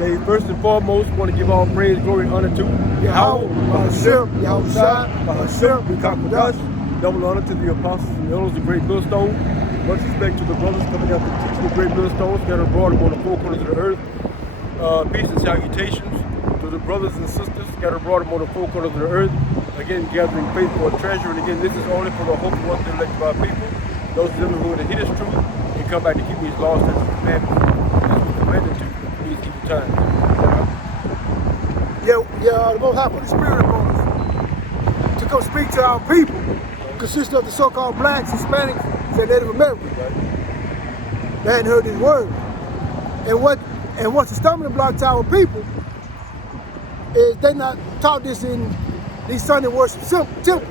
Okay, first and foremost, want to give all praise, glory, and honor to Yahweh, Bahashem, Yahushua, Bahashem, Yukakadash. Double honor to the apostles and elders, the great millstone. Much respect to the brothers coming out to teach the great millstones scattered abroad upon the four corners of the earth. Peace and salutations to the brothers and sisters scattered abroad upon the four corners of the earth. Again, gathering faith for a treasure. And again, this is only for the hope of one to elect of our people. Those of them who are to hear this truth and come back to keep these laws and commandments as we commanded to these evil times. Yeah, the Most High put the Spirit upon us to come speak to our people, consisting of the so-called blacks, Hispanics, and Native Americans. They hadn't heard His word. And what's the stumbling block to our people is they not taught this in these Sunday worship temples.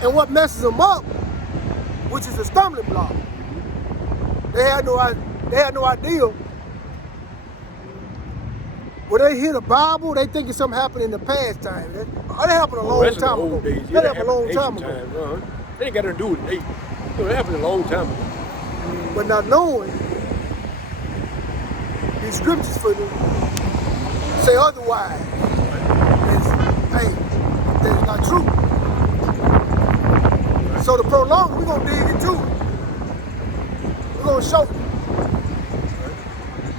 And what messes them up, which is a stumbling block, they had no idea. When they hear the Bible, they think it's something happened in the past time. That happened a long time ago. That happened a long time ago. They ain't got to do with it. It happened a long time ago. But not knowing these scriptures for them say otherwise. That's not true. So to prolong, we're gonna dig into it. We're gonna show you.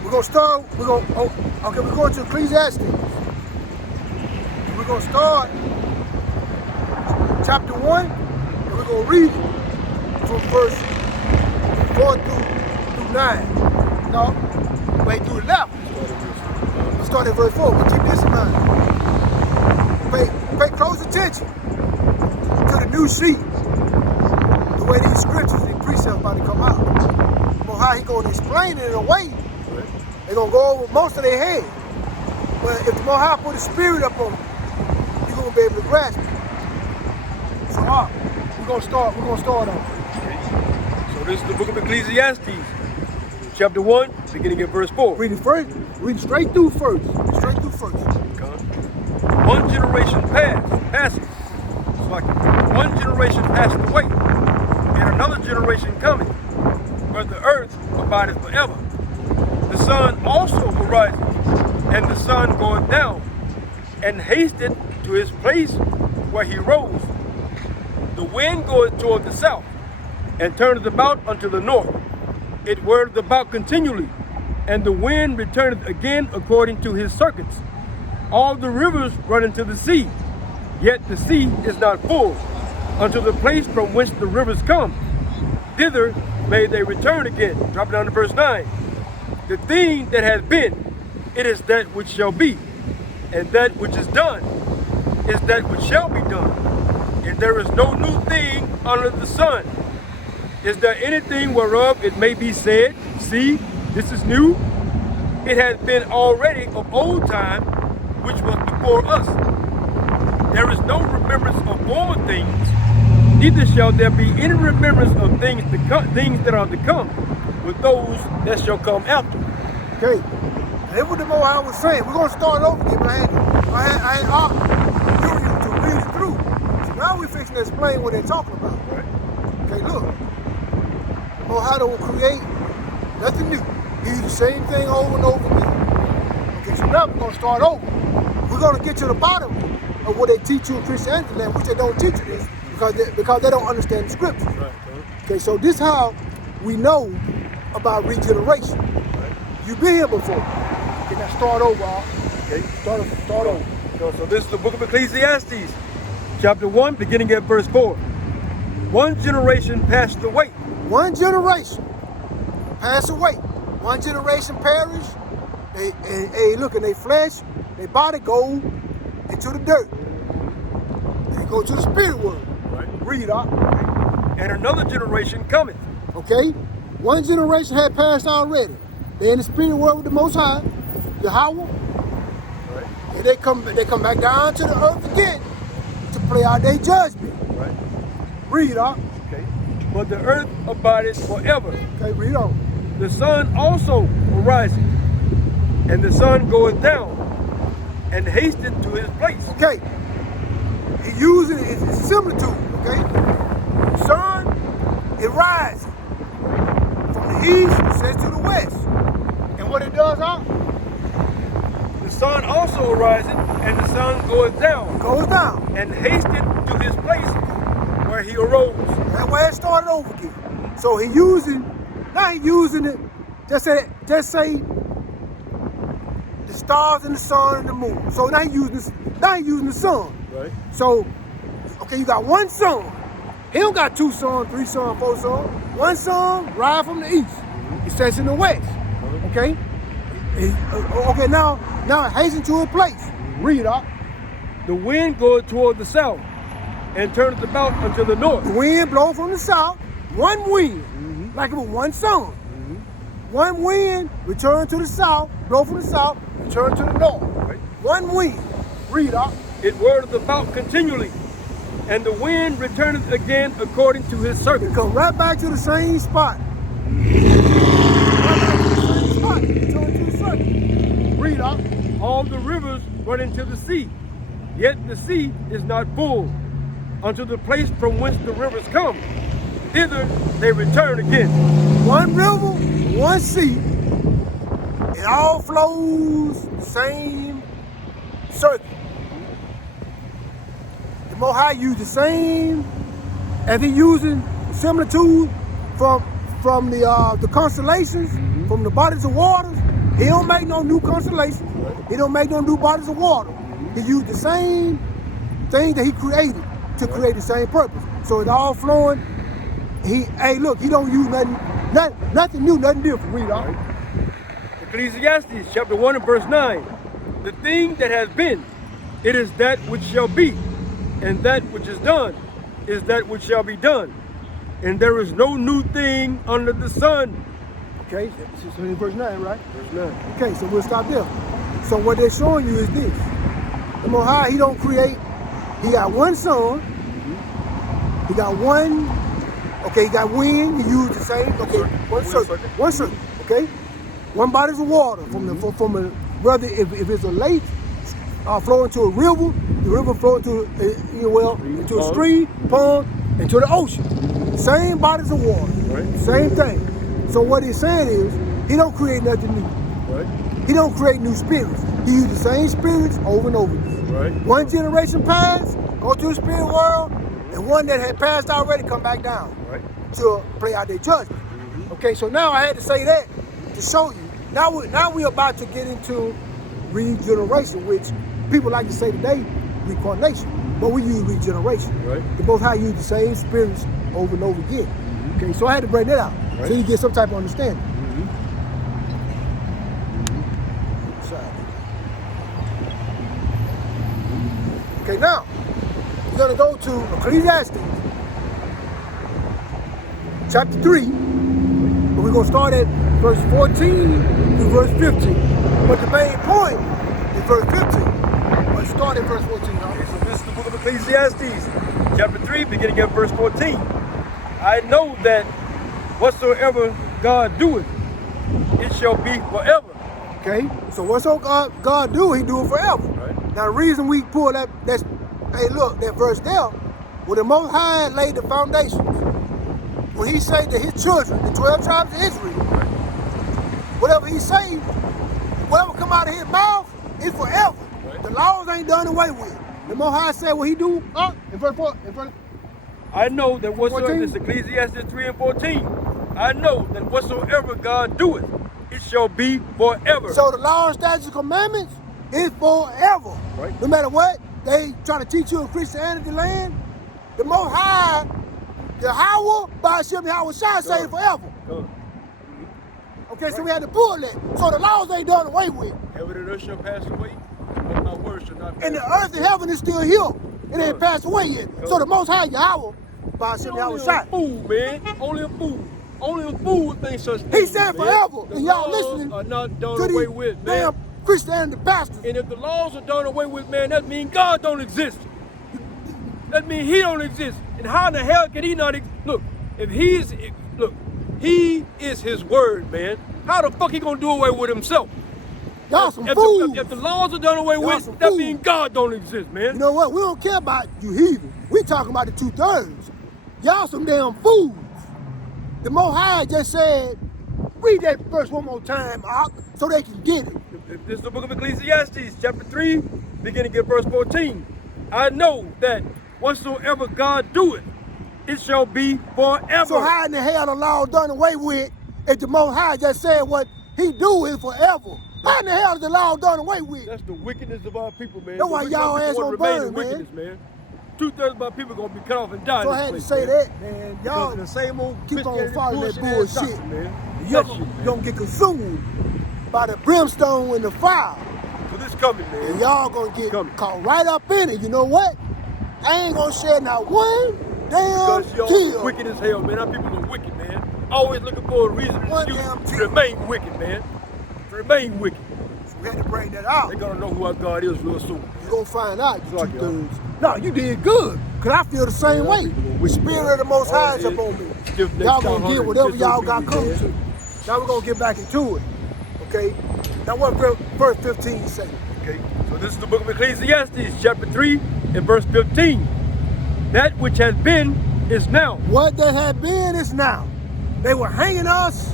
We're going to Ecclesiastes. We're gonna start chapter 1, and we're gonna read it from verse 4 through 9. No, wait through 11. Let's start at verse 4. But keep this in mind. Pay close attention to the new sheet. The way these scriptures and precepts about to come out. Well, how He gonna explain it in a way they're gonna go over most of their head. But if the Most High put His Spirit up on them, you're gonna be able to grasp it. So we're gonna start off. Okay. So this is the book of Ecclesiastes, chapter 1, beginning at verse 4. Read it straight through first. One generation passes. It's like one generation passed away, and another generation coming, but the earth abideth forever. The sun also arises, and the sun goeth down, and hasteth to his place where he rose. The wind goeth toward the south, and turneth about unto the north. It whirleth about continually, and the wind returneth again according to his circuits. All the rivers run into the sea, yet the sea is not full, unto the place from whence the rivers come. Thither may they return again. Drop down to verse 9. The thing that has been, it is that which shall be, and that which is done is that which shall be done. And there is no new thing under the sun. Is there anything whereof it may be said, see, this is new? It has been already of old time, which was before us. There is no remembrance of former things, neither shall there be any remembrance of things that are to come with those that shall come after. Okay. That's what the Most High was saying. We're going to start over again, but I had opportunity to read it through. So now we're fixing to explain what they're talking about. Right. Okay, look. The Most High will create nothing new. He do the same thing over and over again. Okay, so now we're going to start over. We're going to get to the bottom of what they teach you in Christianity land, which they don't teach you this because they don't understand the scriptures. Right. Okay, so this is how we know about regeneration. Right. You've been here before. Okay, now start over. Okay. Start over. So this is the book of Ecclesiastes, chapter 1, beginning at verse 4. One generation passed away. One generation pass away. One generation perish. They look in their flesh, their body go into the dirt. They go to the spirit world. Right. Read up. And another generation cometh. Okay? One generation had passed already. They're in the spirit world with the Most High, Yahweh. Right. And they come back down to the earth again to play out their judgment. Right. Read up. Okay. But the earth abideth forever. Okay, read on. The sun also ariseth, and the sun goeth down, and hasteth to his place. Okay. He using it as a similitude, okay? The sun, it rises from the east, sets to the west. And what it also riseth, and the sun goeth down, Goes down. and hasteth to his place where he arose. That's where it started over again. So he using it. Just say the stars and the sun and the moon. So now he using the sun. Right. So, okay, you got one sun. He don't got 2 suns, 3 suns, 4 suns. One sun rise from the east. It sets in the west. Okay. Okay. Now it hasten to a place. Read up. The wind goeth toward the south, and turneth about unto the north. The wind blow from the south. One wind, like it was one sun. One wind return to the south, blow from the south, return to the north. Right. One wind. Read up. It whirleth about continually, and the wind returneth again according to his circuit. Come right back to the same spot. Right back to the same spot. Return to the circle. Read up. All the rivers run into the sea, yet the sea is not full, unto the place from whence the rivers come. Thither they return again. One river, one sea. It all flows the same circle. The Most High used the same, as he using similitude from the constellations, from the bodies of waters. He don't make no new constellations. He don't make no new bodies of water. He used the same thing that he created to create the same purpose. So it's all flowing. He don't use nothing new, nothing different. Read on. Ecclesiastes chapter 1 and verse 9. The thing that has been, it is that which shall be, and that which is done is that which shall be done. And there is no new thing under the sun. Okay, so in verse 9, right? Verse 9. Okay, so we'll stop there. So what they're showing you is this. The Most High, he don't create, he got one sun, he got one, okay, he got wind, he used the same, okay, one circle, okay? One bodies of water from whether if it's a lake, flow into a river, the river flow into into a stream, pond, into the ocean. Same bodies of water, Right. same thing. So what he's saying is, he don't create nothing new. Right. He don't create new spirits. He uses the same spirits over and over again. Right. One generation passed, go to the spirit world, and one that had passed already come back down Right. to play out their judgment. Okay, so now I had to say that to show you. Now we're about to get into regeneration, which people like to say today, reincarnation, but we use regeneration. Right. The Most High use the same spirits over and over again. Okay, so I had to bring that out so you get some type of understanding. Okay, now we're gonna go to Ecclesiastes chapter 3, but we're gonna start at verse 14 to verse 15. But the main point is verse 15. But start at verse 14. Okay, so this is the book of Ecclesiastes, chapter 3, beginning at verse 14. I know that whatsoever God doeth, it shall be forever. Okay, so what's God do? He do it forever. Right. Now the reason we pull that verse there, when the Most High laid the foundations, when he said to his children, the 12 tribes of Israel, whatever he say, whatever come out of his mouth is forever. Right. The laws ain't done away with. The Most High said what he do in verse 4, I know that whatsoever, 14? this is Ecclesiastes 3 and 14. I know that whatsoever God doeth, it shall be forever. So the law, statutes, and commandments is forever. Right. No matter what they try to teach you in Christianity land, the Most High, Yahweh, Ba'ashem Yahweh Shai say it forever. Come. Okay, so we had to pull that. So the laws ain't done away with. Heaven and earth shall pass away, but my words shall not pass And the away. earth and heaven is still here. It ain't passed away yet. So the Most High, Yahweh, Ba'ashem Yahweh Only Shai. a fool, man. Only a fool. Only a fool would think such things. He said man. forever, The and y'all laws listening are not done to away these with, man. damn Christianity pastors. And if the laws are done away with, man, that means God don't exist. That means he don't exist. And how in the hell can he not look, he is his word, man. How the fuck he gonna do away with himself? Y'all some If fools. the laws are done away Y'all with, some that fools. means God don't exist, man. You know what? We don't care about you heathen. We talking about the 2/3. Y'all some damn fools. The Most High just said, Read that verse one more time, Ark, so they can get it. This is the book of Ecclesiastes, chapter 3, beginning at verse 14. I know that whatsoever God doeth, it shall be forever. So how in the hell the law done away with if the Most High just said what he do is forever? How in the hell is the law done away with? That's the wickedness of our people, man. That's why y'all ass want to gonna remain in burn, wickedness, man. 2/3 of our people gonna be cut off and die. So in I this had to place, say man. that, man. Y'all Because of the same old keep on Christianity following that ass bullshit. doctrine, man. You're That shit, man. gonna get consumed by the brimstone and the fire. So this coming, man. And y'all gonna get Coming. caught right up in it. You know what? I ain't gonna shed not one damn Because y'all tear. wicked as hell, man. Our people are wicked, man. Always looking for a reason One to damn excuse tear. to remain wicked, man. To remain wicked. So we had to bring that out. They're gonna know who our God is real soon. You gonna find out, you Sorry, y'all. 2/3. No, you did good. Cause I feel the same Yeah, way. people gonna The wicked, spirit man. of the Most High is All up it on me. is, stiff neck, Y'all gonna cow get hungry, whatever y'all got disobedient, coming man. to. Now we're gonna get back into it. Okay? Now what verse 15 say? Okay, so this is the book of Ecclesiastes, chapter 3, and verse 15. That which has been is now. What that had been is now. They were hanging us.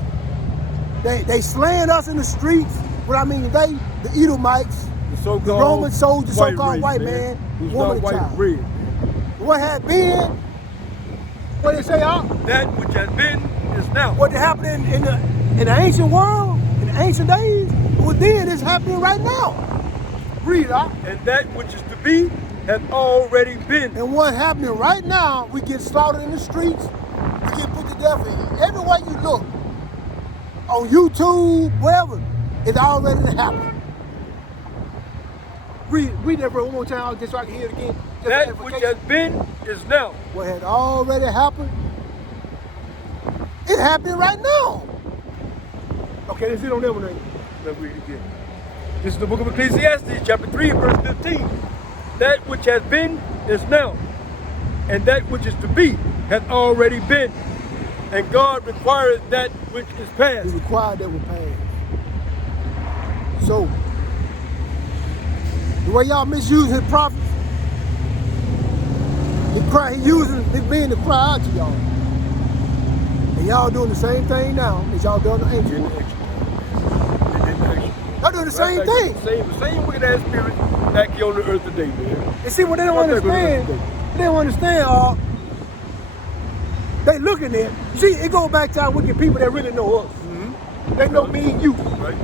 They slaying us in the streets. What I mean, the Edomites, The so-called the Roman soldiers, so-called race, white man, who's woman, not and white child. bread. What had been? What they say, That which has been is now. what happened in the ancient world, in the ancient days, what then is happening right now. Read, And that which is to be has already been. And what's happening right now, we get slaughtered in the streets, we get put to death everywhere you look. On YouTube, wherever, it's already happened. Read that verse one more time, just so I can hear it again. Just for That which edification. has been is now. What had already happened, it happening right now. Okay, let's hit on that one then. Let's read it again. This is the book of Ecclesiastes, chapter 3, verse 15. That which has been is now, and that which is to be has already been. And God requires that which is He past. required that we pass. So, the way y'all misuse his prophets, he using his being to cry out to y'all. And y'all doing the same thing now as y'all done the ancient world. Y'all doing the same thing. The same wicked ass spirit back here on the earth today, man. And see what they don't Right back on the earth understand, today. they don't understand, they looking at, see, it goes back to our wicked people that really know us. They know me and you. Right?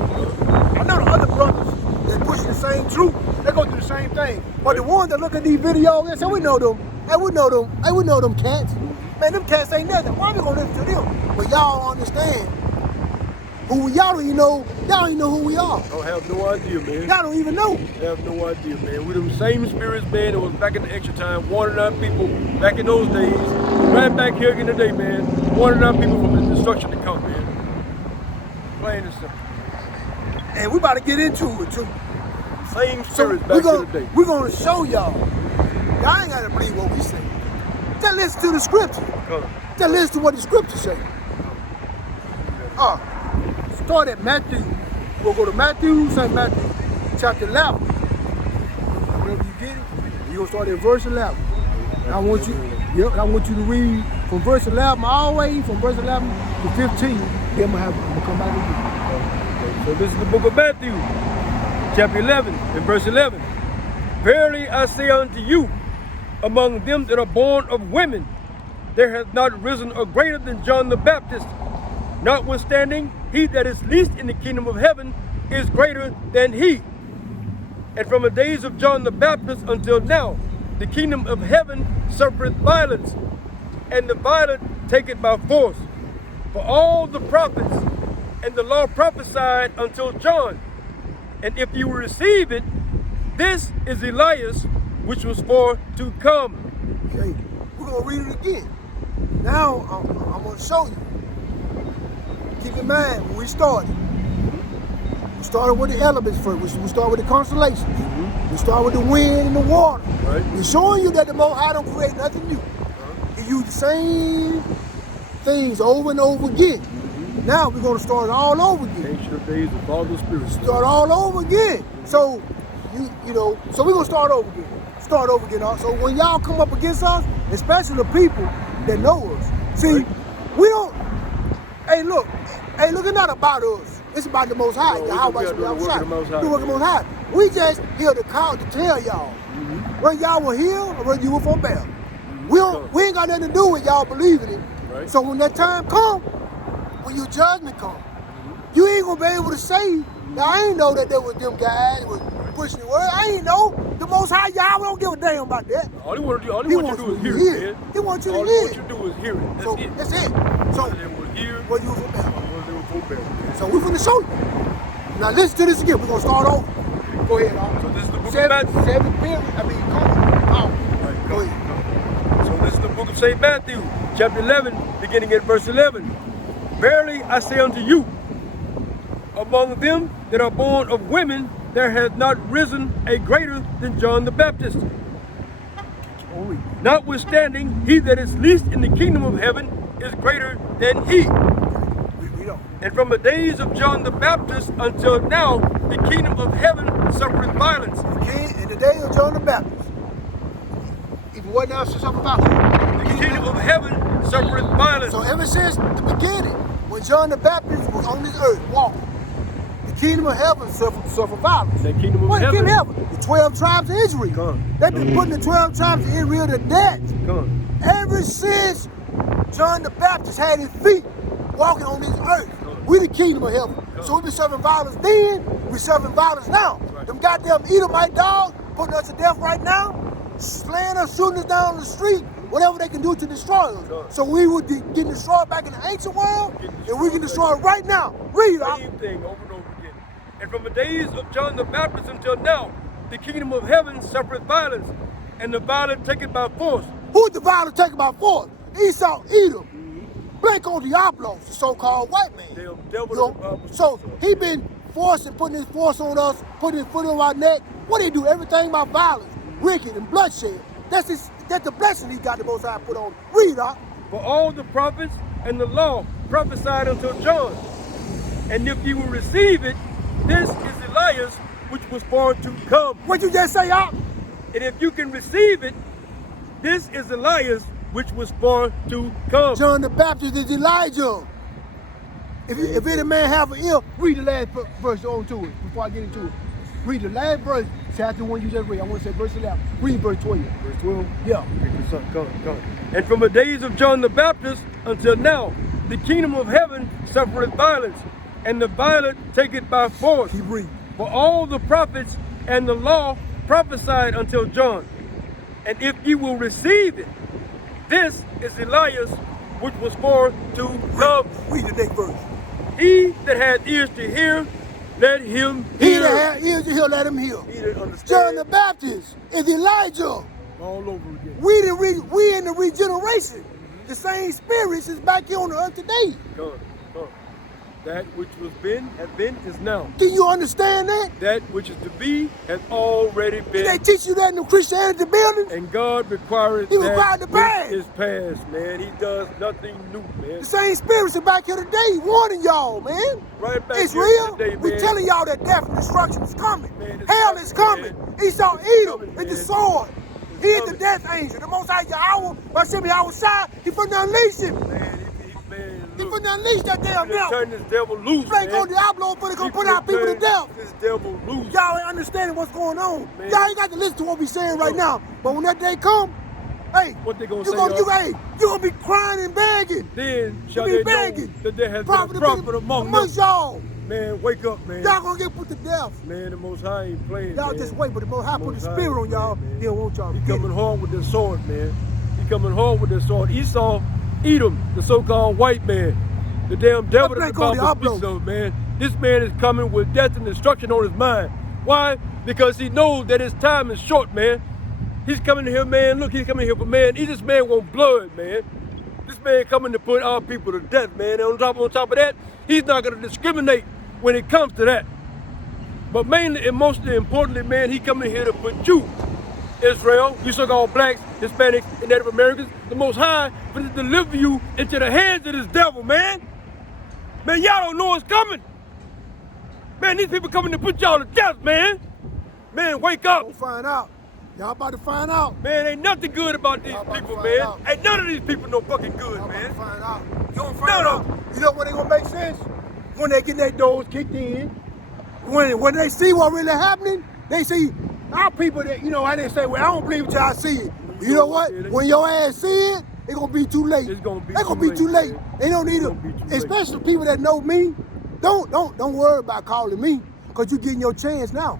I know the other brothers that push the same truth, they go through the same thing. But the ones that look at these videos and say, we know them, hey, we know them cats. Man, them cats ain't nothing. Why we gonna listen to them? But y'all don't understand who y'all don't even know who we are. I have no idea, man. Y'all don't even know. I have no idea, man. We them same spirits, man, that was back in the extra time, warning our people back in those days. Right back here again today, man. Warning our people from the destruction to come, man. Plain and simple. And we about to get into it too. Same So spirits back here today. we're gonna show y'all. Y'all ain't gotta believe what we say. Just listen to the scripture. Come. Just listen to what the scripture say. Start at Matthew. We'll go to Matthew, St. Matthew, chapter 11. Whenever you get it, you're gonna start at verse 11. And I want you to read from verse 11 all the way from verse 11 to 15. Then I'm gonna come back again. So this is the book of Matthew, chapter 11, and verse 11. Verily I say unto you, among them that are born of women, there hath not risen a greater than John the Baptist. Notwithstanding, he that is least in the kingdom of heaven is greater than he. And from the days of John the Baptist until now, the kingdom of heaven suffereth violence, and the violent take it by force. For all the prophets and the law prophesied until John. And if you will receive it, this is Elias, which was for to come. Okay, we're gonna read it again. Now I'm gonna show you. Keep in mind when we started with the elements first. We start with the constellations. We start with the wind and the water. Right. We're showing you that the Most High don't create nothing new. He used the same things over and over again. Now we're gonna start all over again. Ancient of days of all the spirits. Start all over again. So so we're gonna start over again. So when y'all come up against us, especially the people that know us, see, we don't. Hey, look, Hey, look, it's not about us. It's about the Most High. No, Yahweh we gotta do the work of the Most High, the work of the Most High. We just here to call to tell y'all whether y'all were here or whether you were from Bell. We ain't got nothing to do with y'all believing it. Right. So when that time come, when your judgment come, you ain't gonna be able to say, now, I ain't know that there was them guys that was pushing the word. I ain't know. The Most High Yahweh don't give a damn about that. All he want you to do is hear it, man. He wants you to All hear he it. wants you to do is hear it. That's So it. that's it. So Whether they were here, whether you were from Bell. whether they were from Bell. So we're gonna show you. Now listen to this again. We're gonna start over. Go ahead, Al. So this is the book of Seven Matthew. period. I mean, come on. Right, Go ahead. So this is the book of St. Matthew, chapter 11, beginning at verse 11. Verily I say unto you, among them that are born of women, there hath not risen a greater than John the Baptist. Notwithstanding, he that is least in the kingdom of heaven is greater than he. Read on. And from the days of John the Baptist until now, the kingdom of heaven suffereth violence. In the day of John the Baptist, if it wasn't out to something about who? The kingdom of heaven suffereth violence. So ever since the beginning, when John the Baptist was on this earth walking, the kingdom of heaven suffered violence. The kingdom of What heaven. kingdom of heaven? The 12 tribes of Israel. Come. They've been putting the 12 tribes of Israel to death. Come. Ever since John the Baptist had his feet walking on this earth, we the kingdom of heaven. So we been serving violence then, we serving violence now. Right. Them goddamn Edomite dogs putting us to death right now, slaying us, shooting us down the street, whatever they can do to destroy us. Right. So we would get destroyed back in the ancient world, and we can destroy it right now. Read, Same thing over and over again. And from the days of John the Baptist until now, the kingdom of heaven suffereth violence, and the violent take it by force. Who's the violence taken by force? Esau, Edom, Blanco Diablos, the so-called white man. They'll devil You know, the Bible so speaks of. he been forcing, putting his force on us, putting his foot on our neck. What he do? Everything about violence, wicked, and bloodshed. That's the blessing he got the Most High put on. Read, Doc. For all the prophets and the law prophesied until John. And if you will receive it, this is Elias, which was born to come. What you just say, Doc? And if you can receive it, this is Elias, which was born to come. John the Baptist is Elijah. If any man have an ear, read the last verse on to it before I get into it. Read the last verse, chapter 1 you just read. I want to say verse 11. Read verse 12. Verse 12. Yeah. Come. And from the days of John the Baptist until now, the kingdom of heaven suffereth violence, and the violent take it by force. Keep reading. For all the prophets and the law prophesied until John. And if you will receive it, this is Elias, which was born to come. Read the next verse. He that had ears to hear, let him He hear. that have ears to hear, let him hear. He that understands. John the Baptist is Elijah. All over again. We in the regeneration. The same spirits is back here on the earth today. Come. That which was has been, is now. Can you understand that? That which is to be has already Did they been. teach you that in the Christianity building? And God requires He required the that past. which is past, man. He does nothing new, man. The same spirits are back here today warning y'all, man. Right back It's here real. today, We man. telling y'all that death and destruction is coming. Man, it's Hell coming, is coming. man. Esau, It's Edom, coming, and the man. sword. He is the coming. death angel. The Most High Yahweh, Hashem Yahweh Shai, he finna unleash him. Man, He look. finna unleash that damn He done devil. turned this devil loose, Blanco man. Diablo finna go He put finna our people to turn death. This devil loose. Y'all ain't understanding what's going on. Man. Y'all ain't got to listen to what we saying right now. But when that day come, hey, What they gonna you say, gonna, y'all? you gonna be crying and begging. Then shall You be they know begging. that there has been Prophet a prophet among amongst them. y'all. Man, wake up, man. Y'all gonna get put to death. Man, the Most High ain't playing, Y'all man. just wait, but the Most High put the Most High spirit on ain't y'all. playing, man. He don't want y'all to He get coming it. hard with the sword, man. He coming hard with the sword. Esau, Edom, the so-called white man. The damn devil that the Blanco Bible Diablo. speaks of, man. This man is coming with death and destruction on his mind. Why? Because he knows that his time is short, man. He's coming here, man. Look, he's coming here for, man. This man want blood, man. This man coming to put our people to death, man. And on top of that, he's not going to discriminate when it comes to that. But mainly and mostly importantly, man, he coming here to put you, Israel, you so-called blacks, Hispanics, and Native Americans, the Most High, for to deliver you into the hands of this devil, man. Man, y'all don't know what's coming. Man, these people coming to put y'all to death, man. Man, wake up. We'll find out. Y'all about to find out. Man, ain't nothing good about these Y'all about to people, find man. out. Ain't none of these people no fucking good, Y'all about to man. find out. You gonna No, find no. out. You know when they gonna make sense? when they get their doors kicked in, when they see what really happening, they see our people that, you know, how they say, well, I don't believe it till I see it. You know what? When your ass see it, it's gonna be too late. It's gonna be It's gonna be too late. man. They don't need It's to, gonna be too late. especially people that know me, don't worry about calling me, because you getting your chance now.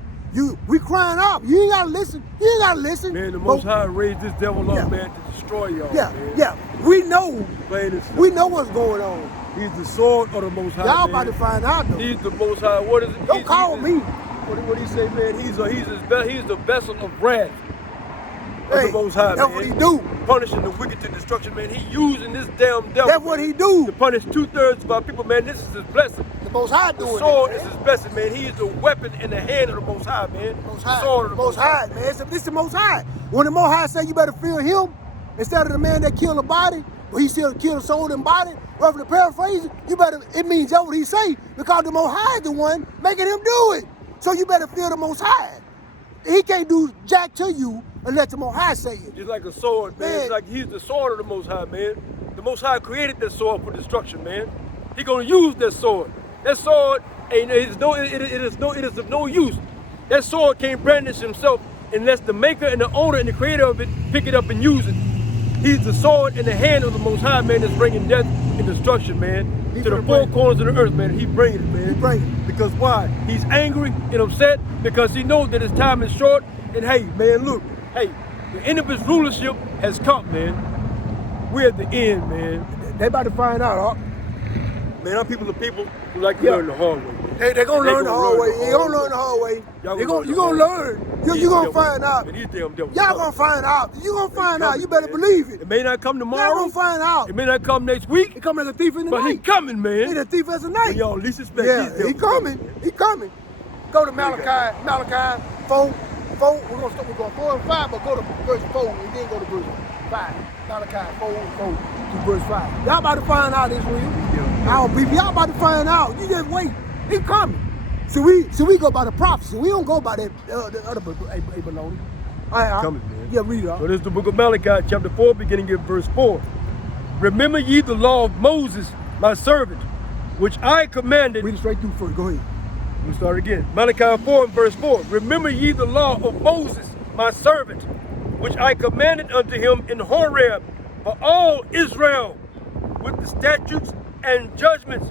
We crying out. You ain't gotta listen. You ain't gotta listen. Man, the But- Most High raised this devil up, Yeah. man, to destroy y'all, Yeah, man. yeah. We know. Plain and simple. We know what's going on. He's the sword of the Most High, Y'all man. about to find out though. He's the Most High. What is it? Don't call me. What he say, man? He's the vessel of wrath of Hey, the Most High, that's man. what he do. Punishing the wicked to destruction, man. He using this damn devil. That's what he do. To punish 2/3 of our people, man. This is his blessing. The Most High The doing sword it. is his blessing, man. He is the weapon in the hand of the Most High, man. Most The High. sword of the Most High, man. This the Most High. When the Most High say you better fear him instead of the man that killed a body, but he still killed a soul and body, roughly paraphrasing, it means that's what he say, because the Most High is the one making him do it. So you better fear the Most High. He can't do jack to you unless the Most High say it. Just like a sword, man. Man. It's like he's the sword of the Most High, man. The Most High created that sword for destruction, man. He gonna use that sword. That sword it is of no use. That sword can't brandish himself unless the maker and the owner and the creator of it pick it up and use it. He's the sword in the hand of the Most High, man, that's bringing death and destruction, man, He to the finna four bring it. corners of the earth, man. He bringing it, man. He bring it. Because why? He's angry and upset because he knows that his time is short. And hey, man, look, hey, the end of his rulership has come, man. We're at the end, man. They about to find out, huh? Man, our people are people who like to Yeah. learn the hard way. They gonna learn the hard way. the They gonna learn the hard way. Y'all You gonna gonna learn learn. You gonna find out. Man, these damn devils. Y'all gonna find out. You gonna find out. You better man. believe it. It may not come Y'all tomorrow. gonna find out. It may not come next week. He coming like a thief in the But he night. coming, man. He the thief as a When night. y'all least expect Yeah, these devils he coming. He coming. Go to Malachi 4. We're gonna 4 and 5, but go to verse 4 and then go to verse 5. Malachi 4 to verse 5. Y'all about to find out Israel. Our people, y'all about to find out. You just wait. He coming. So we go by the prophecy. We don't go by the other baloney. All right, Coming, man. Yeah, read it. So this is the book of Malachi, chapter 4, beginning at verse 4. Remember ye the law of Moses, my servant, which I commanded. Read it straight through first. Go ahead. Let me start again. Malachi 4 and verse 4. Remember ye the law of Moses, my servant, which I commanded unto him in Horeb for all Israel, with the statutes and judgments.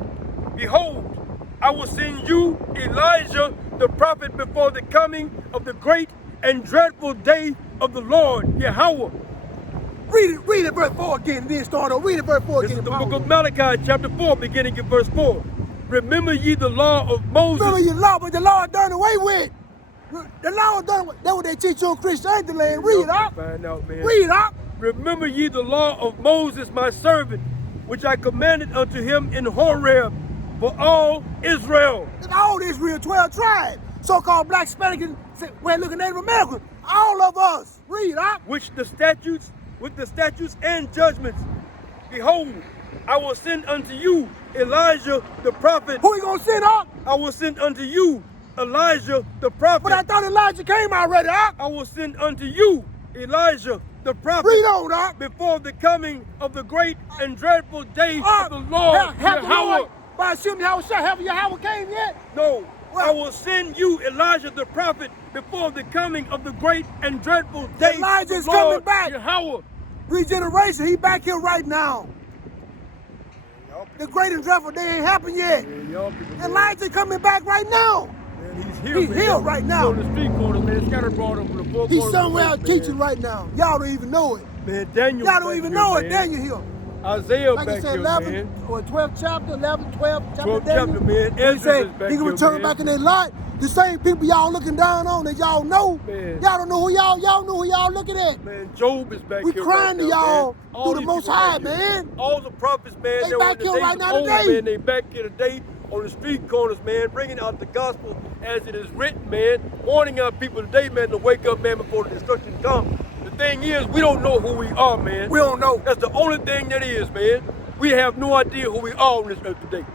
Behold, I will send you Elijah the prophet before the coming of the great and dreadful day of the Lord, Yahweh. Read it verse 4 again, then start on. Read it verse 4 This again. is the book of Malachi, chapter 4, beginning at verse 4. Remember ye the law of Moses. Remember your law, but the law is done away with. The law is done away. That's what they teach you in Christianity land. Read up. Find out, man. Read up. Remember ye the law of Moses, my servant, which I commanded unto him in Horeb for all Israel. It's all Israel, 12 tribes. So-called black, Hispanic, and well-looking Native Americans. All of us. Read up. With the statutes and judgments. Behold, I will send unto you Elijah the prophet. Who you gonna send up? I will send unto you Elijah the prophet. But I thought Elijah came already up. I will send unto you Elijah the prophet. Read on up. Before the coming of the great and dreadful day Up. of the Lord. Have the Yahweh. Lord. By Hashem Yahweh, have Yahweh came yet? No, What? I will send you Elijah the prophet before the coming of the great and dreadful day Elijah of is the coming Lord, back. Yahweh. Regeneration, he back here right now. The great and dreadful day ain't happened yet. Man, y'all people, man, Elijah coming back right now. man, he's here. He's man. here right now. On the street corners, man, scattered abroad over the four He's corners somewhere of out the earth, teaching man. right now. Y'all don't even know it. Man, Daniel. Y'all back don't even here, know it. man. Daniel here. Isaiah Like back I said, here, 11 man. or 12th chapter, 11, 12 chapter 12th Daniel. chapter, man. He Ezra said is back he can here, return man. back in their lot. The same people y'all looking down on that y'all know. Man. Y'all don't know who y'all know who y'all looking at. Man, Job is back We here. crying right to now, y'all man. All through the these Most people High, back here. man. All the prophets, man, They that were back in the here days right of now old, today. man, they back here today on the street corners, man, bringing out the gospel as it is written, man, warning our people today, man, to wake up, man, before the destruction comes. The thing is, we don't know who we are, man. We don't know. That's the only thing that is, man. We have no idea who we are on this earth today.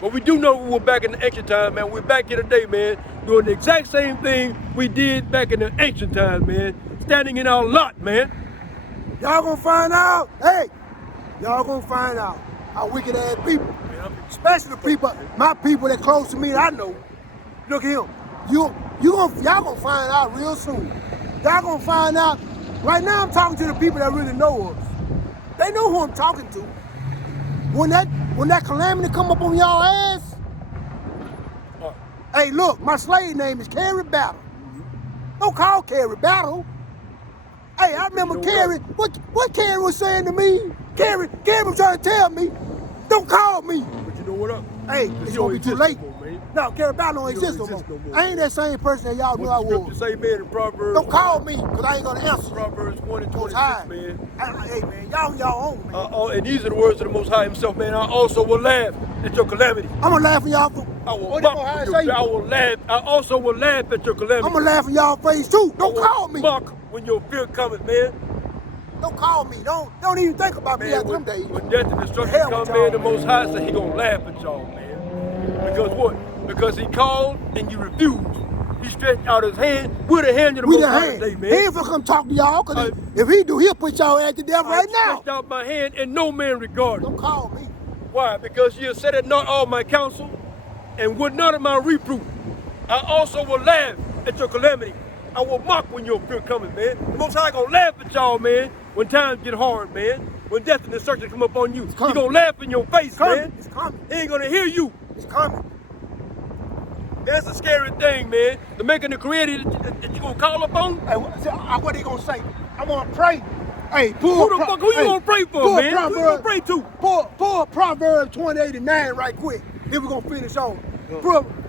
But we do know we were back in the ancient time, man. We're back here today, man, doing the exact same thing we did back in the ancient times, man. Standing in our lot, man. Y'all gonna find out. Hey, y'all gonna find out. Our wicked ass people. Man, our people Especially the people, my people that close to me that I know. Look at him. Y'all gonna find out real soon. Y'all gonna find out. Right now I'm talking to the people that really know us. They know who I'm talking to. When that calamity come up on y'all ass, hey, look, my slave name is Carrie Battle. Don't call Carrie Battle. Hey, I remember Carrie. What Carrie was saying to me? Carrie was trying to tell me, don't call me. But you know what up? Hey, it's gonna be too late. No, Carrie Battle don't exist no more. I ain't that same person that y'all knew I was. What the scripture say, man, in Proverbs? Don't call me, because I ain't gonna answer. Proverbs 1 and 26, man. Hey, man, y'all own, man. And these are the words of the Most High himself, man. I also will laugh at your calamity. I'm gonna laugh in y'all for. I will laugh. I also will laugh at your calamity. I'm gonna laugh in y'all face too. Don't call me. Mock when your fear cometh, man. Don't call me. Don't even think about me after them days. When death and destruction come, man, the Most High said he gonna laugh at y'all, man. Because what? Because he called and you refused. He stretched out his hand with a hand to the Most High today, man. He ain't finna come talk to y'all, because if he do, he'll put y'all at the death right now. I stretched out my hand and no man regarded. Don't call me. Why? Because you have said it not all my counsel and would none of my reproof. I also will laugh at your calamity. I will mock when your fear cometh, man. The Most High gonna laugh at y'all, man, when times get hard, man. When death and destruction come up on you. He gonna laugh in your face, man. It's coming. He ain't gonna hear you. It's coming. That's a scary thing, man. The maker and the creator that you gonna call upon. Hey, what they gonna say? I'm gonna pray. Hey, who you gonna pray for, man? Who you gonna pray to? Pull Proverbs 28:9 right quick. Then we're gonna finish on.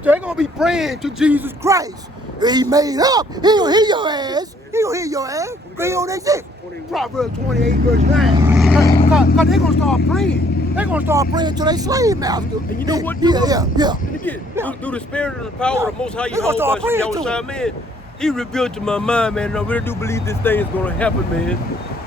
They're gonna be praying to Jesus Christ. He made up. He gonna hear your ass. He gonna hear your ass. But he don't exist. Proverbs 28:9. Cause they're gonna start praying. They're gonna start praying to their slave master. And you know what? Yeah. And again, through the spirit and the power of the Most High Yahweh, man, he revealed to my mind, man, and I really do believe this thing is gonna happen, man.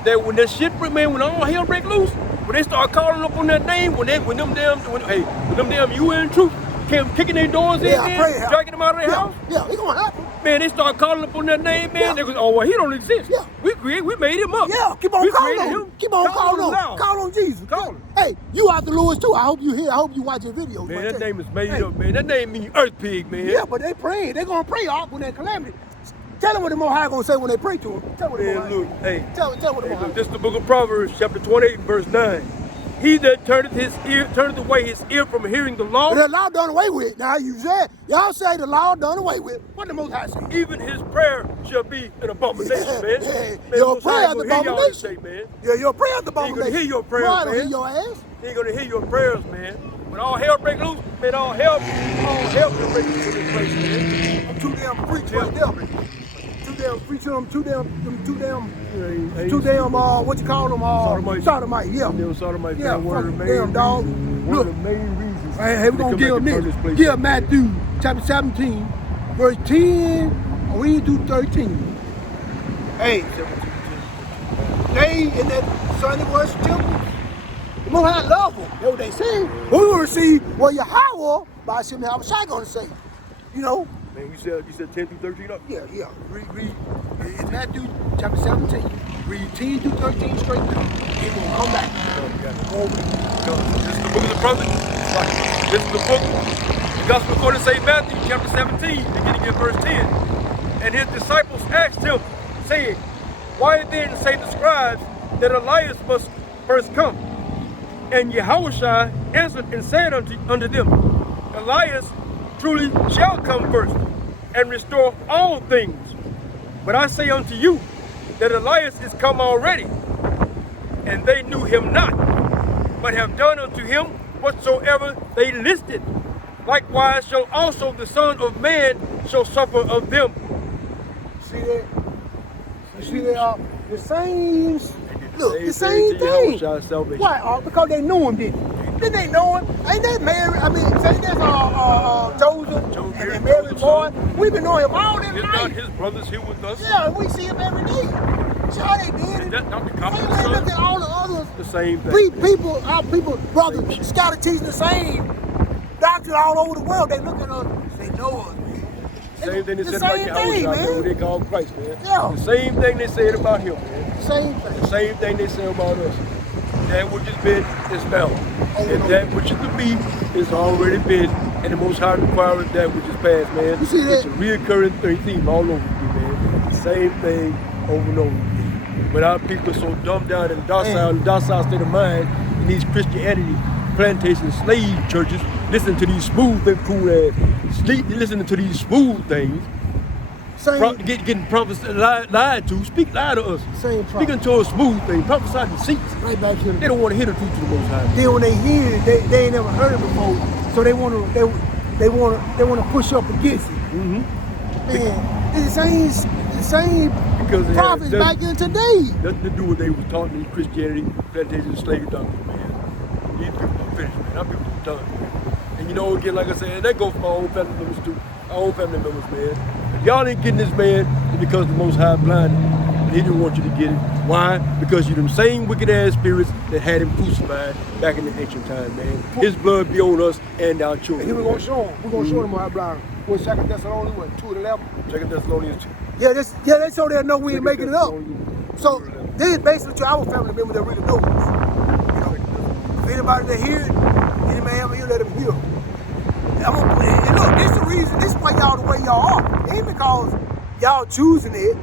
That when that shit, man, when all hell break loose, when they start calling up on that name, when them damn UN troops came kicking their doors in, man, dragging them out of their house. Yeah, it's gonna happen. Man, they start calling up on that name, man. They go, oh well, he don't exist. Yeah. We made him up. Yeah, keep on calling on him. Keep on calling on. Call on Jesus. Call him. Hey, you out the Lewis too. I hope you hear. I hope you watch your videos. Man, that name is made up, man. That name means earth pig, man. Yeah, but they praying. They gonna pray off when that calamity. Tell them what the Most High gonna say when they pray to him. Tell what the Most High. Look, hey. Tell what the Most High. This is the book of Proverbs, chapter 28, verse 9. He that turneth away his ear from hearing the law. But the law done away with. Now you said, y'all say the law done away with. What the Most High say? Even his prayer shall be an abomination, man. Man, your prayer is an abomination. Man. Yeah, your prayer is an abomination. He ain't gonna hear your prayers, man. Hear your ass. He ain't gonna hear your prayers, man. When all hell break loose, man, all hell can break loose in this place, man. I'm too damn preaching right there. Too damn, what you call them? Sodomite, yeah. Sodomite, yeah, damn dog. One of the main reasons. Hey, we're gonna give them this. Give Matthew chapter 17, verse 10, or read through 13. Hey, they in that Sunday worship temple, the Most High love them. That's what they say. We're gonna see what Yahweh by Shem Havashai gonna say. You know? Man, you said 10 through 13 up? Yeah. Read it's Matthew chapter 17. Read 10 through 13 straight through. It will come back. This is the book of the prophet. This is the book, the gospel according to St. Matthew, chapter 17, beginning in verse 10. And his disciples asked him, saying, why then say the scribes that Elias must first come? And Yahushua answered and said unto them, Elias truly shall come first, and restore all things. But I say unto you, that Elias is come already, and they knew him not, but have done unto him whatsoever they listed. Likewise shall also the Son of Man shall suffer of them. See that? You see that? The same, look, the same thing. Why? Because they knew him, didn't they? Didn't they know him? Ain't that Mary? I mean, say that's Joseph and Mary boy. We've been knowing him all their life. His brothers here with us. Yeah, we see him every day. See how they did it? That's not the same way look at all the others. The same thing. Our people, brothers, scattered teaching the same doctrine all over the world. They look at us, they know us, man. Same thing they said about Yahushua, what they call Christ, man. Yeah. The same thing they said about him, man. Same thing. The same thing they say about us. that which has been is found. Oh, And no. that which is to be is already been, and the Most High requires that which is past, man. You see that? It's a reoccurring theme all over again, man. The same thing over and over again. But our people are so dumbed down and docile state of mind in these Christianity plantation slave churches, listening to these smooth and cool ass, listening to these smooth things. Same, Getting prophesied, lied to, lie to us. Same prophet. Speaking to a smooth thing, prophesy deceits. right back here. They don't want to hear the truth to the Most High. Then when they hear it, they ain't never heard it before, so they want to push up against it. Mm-hmm. Man, it's the same Because it prophets has back in today. nothing to do with what they were taught in these Christianity, plantation, slave doctrine, man. These people are finished, man. Our people are done, man. And you know, again, like I said, that goes for my own family members too. Our own family members, man. If y'all ain't getting this, man, it's because the Most High blinded you. And he didn't want you to get it. Why? Because you're them same wicked ass spirits that had him crucified back in the ancient time, man. His blood be on us and our children. And here we're gonna show them. We're gonna show them how blind. What 2 Thessalonians, what 2:11? 2 Thessalonians 2. Yeah, they so they'll know we ain't making it up. So this is basically to our family members that really know us. You know, if anybody that hear it, any man ever hear, let him hear. And look, this the reason. This is why y'all the way y'all are. It ain't because y'all choosing it.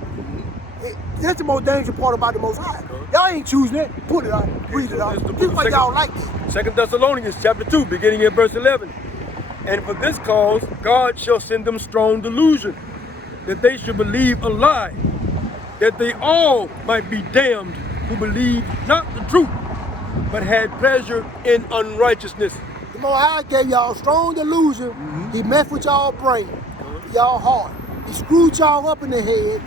That's the most dangerous part about the Most High. Y'all ain't choosing it. Put it out. Read it out. This is why y'all like it. 2 Thessalonians chapter 2, beginning in verse 11. And for this cause, God shall send them strong delusion, that they should believe a lie, that they all might be damned who believed not the truth, but had pleasure in unrighteousness. The Most High gave y'all strong delusion. He messed with y'all brain, y'all heart. He screwed y'all up in the head,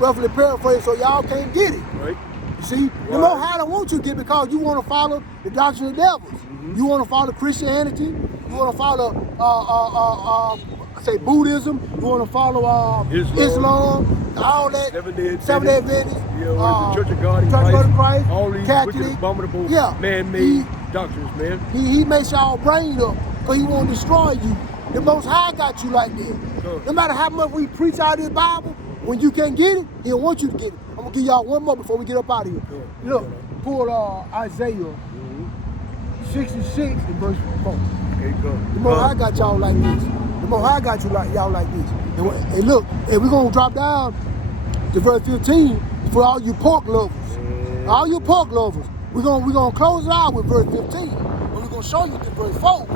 roughly paraphrased, so y'all can't get it. Right? You see, the Most High don't want you to get it because you want to follow the doctrine of the devils. You want to follow Christianity. You want to follow, say Buddhism. You want to follow Islam, all that. Seventh-day Adventists. Yeah, the Church of God in Christ. All these wicked, abominable, man-made doctrines, man. He makes y'all brain up because he want to destroy you. The Most High got you like that. No matter how much we preach out of this Bible, when you can't get it, he don't want you to get it. I'm going to give y'all one more before we get up out of here. Look, pull Isaiah 66 and verse 4. The Most High got y'all like this. The Most High got y'all like this. And look, and we're going to drop down to verse 15 for all you pork lovers. All you pork lovers. We're gonna close it out with verse 15. And we're going to show you the verse 4.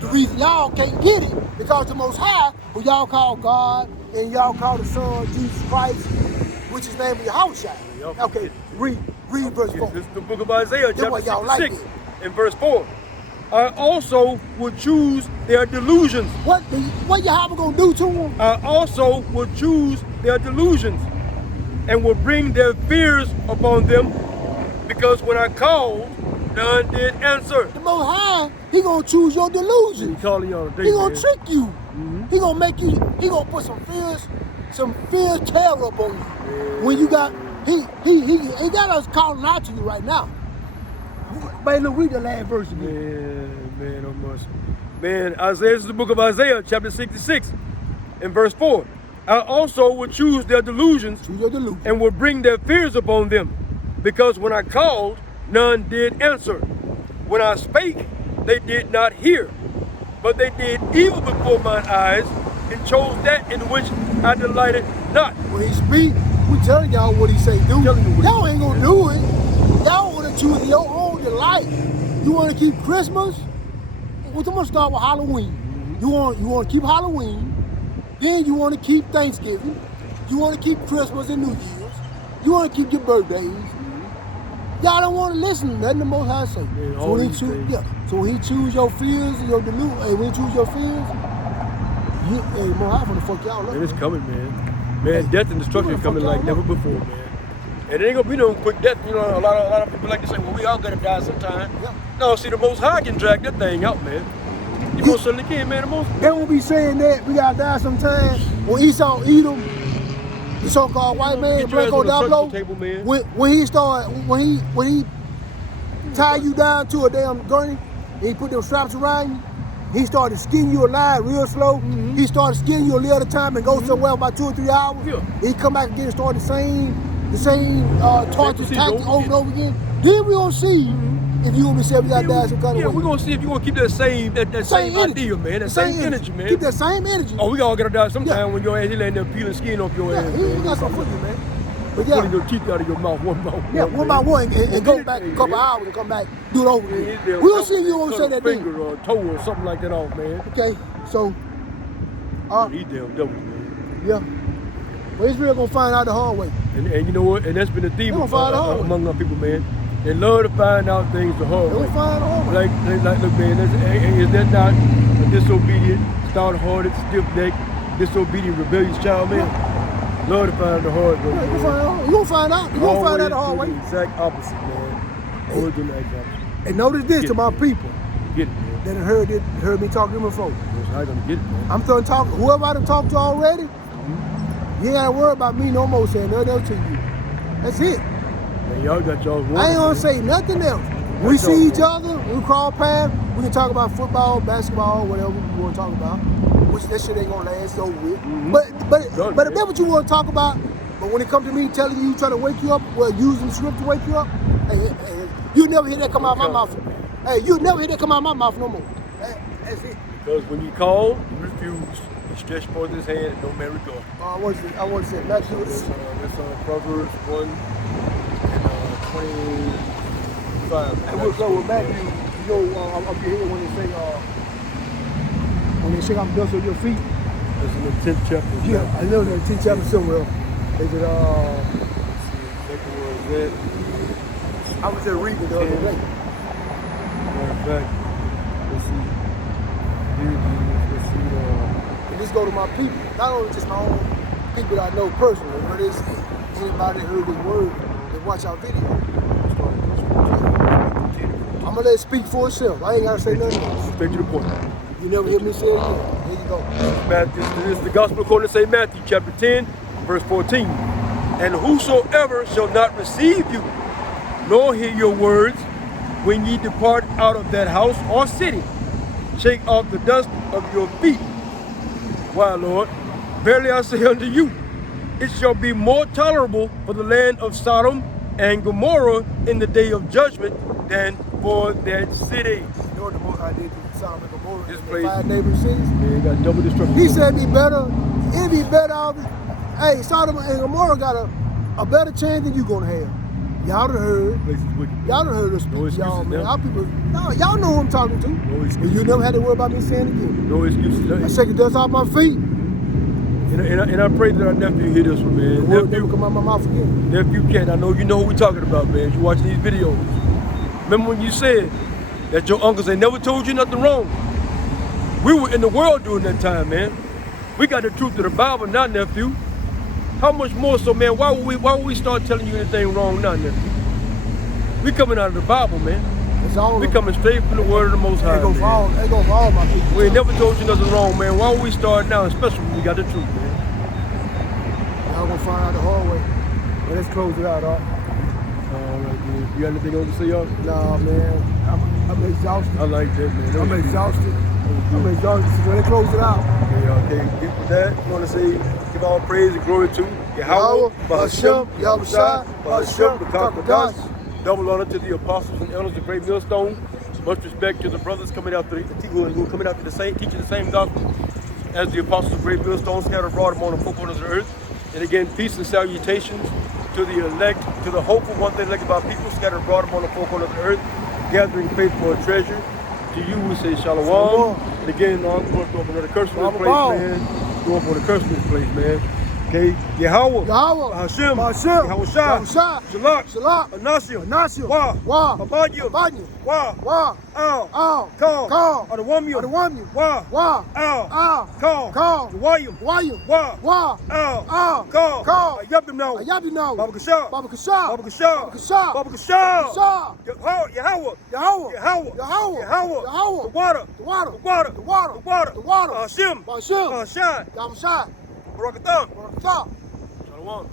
The reason y'all can't get it because the Most High, who y'all call God, and y'all call the Son, Jesus Christ, which is named Yahushua. Okay, read verse 4. This is the book of Isaiah, chapter 66, like and verse 4. I also will choose their delusions. What Yahweh gonna do to them? I also will choose their delusions and will bring their fears upon them, because when I called, none did answer. The Most High, he gonna choose your delusion. He calling y'all today, He gonna man. trick you. He gonna make you. He gonna put some fear terror up on you. When you got he got us calling out to you right now. Man, look, read the last verse again. Man, oh mercy. Man, Isaiah, this is the book of Isaiah, chapter 66, and verse 4. I also will choose their delusions Choose your delusion. and will bring their fears upon them, because when I called, none did answer. When I spake, they did not hear, but they did evil before mine eyes, and chose that in which I delighted not. When he speak, we telling y'all what he say do. Telling you what Y'all he ain't gonna do it. Y'all wanna choose your own delight. You wanna keep Christmas? Well, I'm gonna start with Halloween. You want to keep Halloween, then you want to keep Thanksgiving, you want to keep Christmas and New Year's, you want to keep your birthdays. Y'all don't want to listen to nothing the Most High say. Yeah, So when he choose your fears and your delusion, when he choose your fears, Most High for the fuck y'all up. Man, it's coming, man. Man, death and destruction is coming like never before, man. And it ain't gonna be no quick death. You know, a lot of people like to say, well, we all gotta die sometime. Yeah. No, see, the Most High can drag that thing out, man. You most certainly can, man. They won't be saying that we gotta die sometime. When Esau eat them, the so-called white man, Get your ass Blanco on the Diablo, surgical table, man. when he tie you down to a damn gurney, and he put them straps around you, he started skinning you alive real slow. He started skinning you a little at a time and go somewhere about 2 or 3 hours. Yeah. He come back again and start the same torture procedure tactic over over and over again. Then we gonna see if you want me to say we got to die some kind Yeah, of way. we're gonna see if you gonna keep that same same energy. idea, man. That The same energy, man. Keep that same energy. Oh, we all gotta die sometime Yeah. when your ass he laying there peeling skin off your Yeah, ass. he man. got something for you, man. But Pulling yeah, your teeth out of your mouth one by one. yeah, one by man. one, and go Get back it, a couple man. hours and come back, do it over Yeah, again. he's there. We're gonna see if you want to Cut say a that then. finger or a toe or something like that off, man. Okay, so, These damn devils, man. yeah. But Israel gonna find out the hard way. And you know what? And that's been a theme They gonna find out. among our people, man. They love to find out things the hard They way. gonna find out the hard way. Look, man, is that not a disobedient, stout-hearted, stiff-necked, disobedient, rebellious child, man? Love to find the hard way. Yeah, man. you gonna find out. You gonna find out the hard Always way. do the exact opposite, man. Always do the exact opposite. And notice this to my people Get it, man. that heard me talk to them before. That's how I gonna get it, man. I'm still talking. Whoever I done talked to already, you ain't gotta worry about me no more saying nothing else to you. That's it. Man, y'all got y'all's I ain't gonna say nothing else. We That's see all, each other, we cross paths, we can talk about football, basketball, whatever we want to talk about. Which that shit ain't gonna last so with. But Done, if man. that's what you want to talk about, but when it comes to me telling you, trying to wake you up, well, using the script to wake you up, hey, you never hear that come out of my mouth. Hey, you never hear that come out of my mouth no more. That's it. Because when you call, you refuse. He stretched forth his hand and no man regard. I want to say Matthew. That's Proverbs 1 and 25. And we'll go with Matthew. You know, up here when they say I'm dust on your feet. That's in the 10th chapter. Yeah, I know in the 10th chapter somewhere. They said, Second word is that. I was just reading the other day. Matter of fact, let's see. Let's see. And this go to my people, not only just my own people that I know personally, but it's anybody that heard this word that watch our video. I'm gonna let it speak for itself. I ain't gotta say nothing else. Straight to the point. You never hear me say it again. Here you go. This is the gospel according to St. Matthew, chapter 10, verse 14. And whosoever shall not receive you, nor hear your words, when ye depart out of that house or city, shake off the dust of your feet. Why, Lord? Verily I say unto you, it shall be more tolerable for the land of Sodom and Gomorrah in the day of judgment than for that city. You know what the most I did to Sodom and Gomorrah, This the place- 5 neighboring cities? Man, got double destruction. He said it'd be better. Hey, Sodom and Gomorrah got a better chance than you gonna have. Y'all done heard. Place is wicked. Y'all done heard us No speak, y'all, excuses man. now. Our people, no, y'all know who I'm talking to. No excuses. But you never had to worry about me saying it again. No excuses. I shake the dust off my feet. And I pray that our nephew hear this one, The man. word never Nephew, come out my mouth again. nephew Kent, I know you know who we talking about, man. You watch these videos. Remember when you said that your uncles ain't never told you nothing wrong? We were in the world during that time, man. We got the truth of the Bible now, nephew. How much more so, man? Why would we start telling you anything wrong now, nephew? We coming out of the Bible, man. It's all We of coming straight from the word of the Most High, They go for man. all. They go for all my people. We ain't never told you nothing wrong, man. Why would we start now, especially when we got the truth, man? Y'all gonna find out the hard way. But let's close it out, All right, man. You got anything else to say, y'all? Nah, man. I'm exhausted. I like that, man. That I'm was good. exhausted. That I'm was good. exhausted. So let's close it out. Okay. With that, I want to say, give all praise and glory to Yahweh, Bahashem, Yahushua, Bahashem, Bakakadash. Double honor to the apostles and elders of Great Millstone. Much respect to the brothers coming out who are coming out to the same, teaching the same gospel as the apostles of Great Millstone, scattered abroad among the four corners of the earth. And again, peace and salutations to the elect, to the hopeful one thing elected by people, scattered abroad among the four corners of the earth, gathering faith for a treasure. To you, we say shalom. Shalom. And again, I'm going to go up another curse in this Baba place, Ball. man. Go up on the curse in this place, man. Okay, Yahweh, Yahweh, Hashem, Bahashem, Yahushua, Yahushua, Shalak, Shalak, Anashim, Anashim, Wah, Wah, Abanyim, Abanyim, Wah, Wah, Al, Al, Kal, Kal, Adawamium, Adawamium, Wah, Wah, Al, Al, Kal, Kal, Dawayim, Wayim, Wah, Wah, Al, Al, Kal, Kal, Ayabim now, Ayabino, Baba Kashah, Baba Kashah, Baba Kashah, Baba Kashah, Baba Kashah, Kashah, Yahweh, Yahweh, Yahweh, Yahweh, Yahweh, Yahweh, the water, the water, the water, the water, the water, the water, Hashem, Bahashem, Bahashai, Yahushua, Barakatam, Barakatah. Shalom.